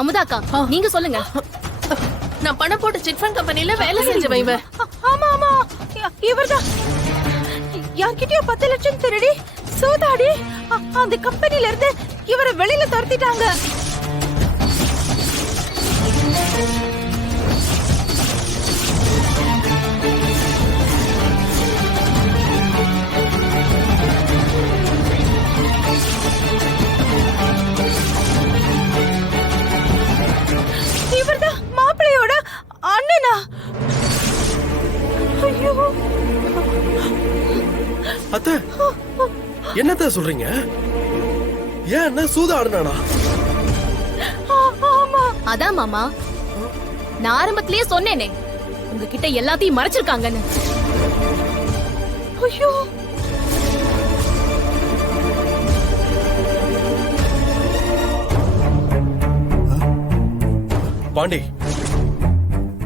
அமுதாக்கா நீங்க சொல்லுங்க. நான் பணம் போட்டு சிட் ஃபண்ட் கம்பெனில வேலை செஞ்சவன் இவன். ஆமா ஆமா, இவர்தான். யார்கிட்டயோ 10 லட்சம் திருடி சூதாடி அந்த கம்பெனில இருந்து இவரை வெளியில துரத்திட்டாங்க. இவர்தான் மாப்பிள்ளையோட அண்ணனா? ஐயோ அத்தை, என்னத்த சொல்றீங்க? ஏன் என்ன சூதாடுனானா? ஆமா. அதான் மாமா, நான் ஆரம்பத்திலேயே சொன்னேனே உங்ககிட்ட எல்லாத்தையும் மறைச்சிருக்காங்கன்னு. ஐயோ பாண்டி,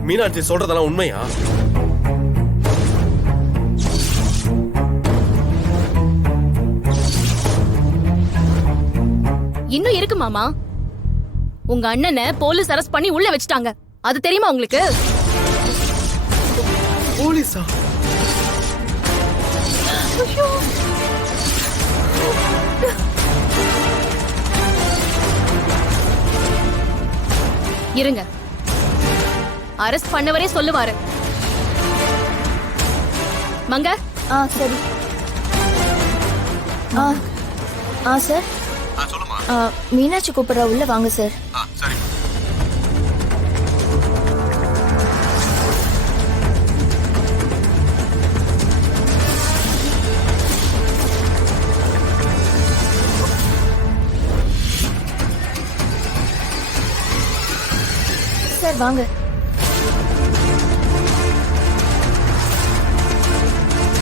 மீனாட்சி சொல்றதெல்லாம் உண்மையா? இன்னும் இருக்கு மாமா. உங்க அண்ணனை போலீஸ் அரெஸ்ட் பண்ணி உள்ள வச்சிட்டாங்க. அது தெரியுமா உங்களுக்கு? போலீஸா? ஐயோ இருங்க, அரெஸ்ட் பண்ணவரே சொல்லுவாரு. மங்க. சரி. சார், மீனாட்சி கூப்பிடுறா, உள்ள வாங்க சார். சரி. சார் வாங்க.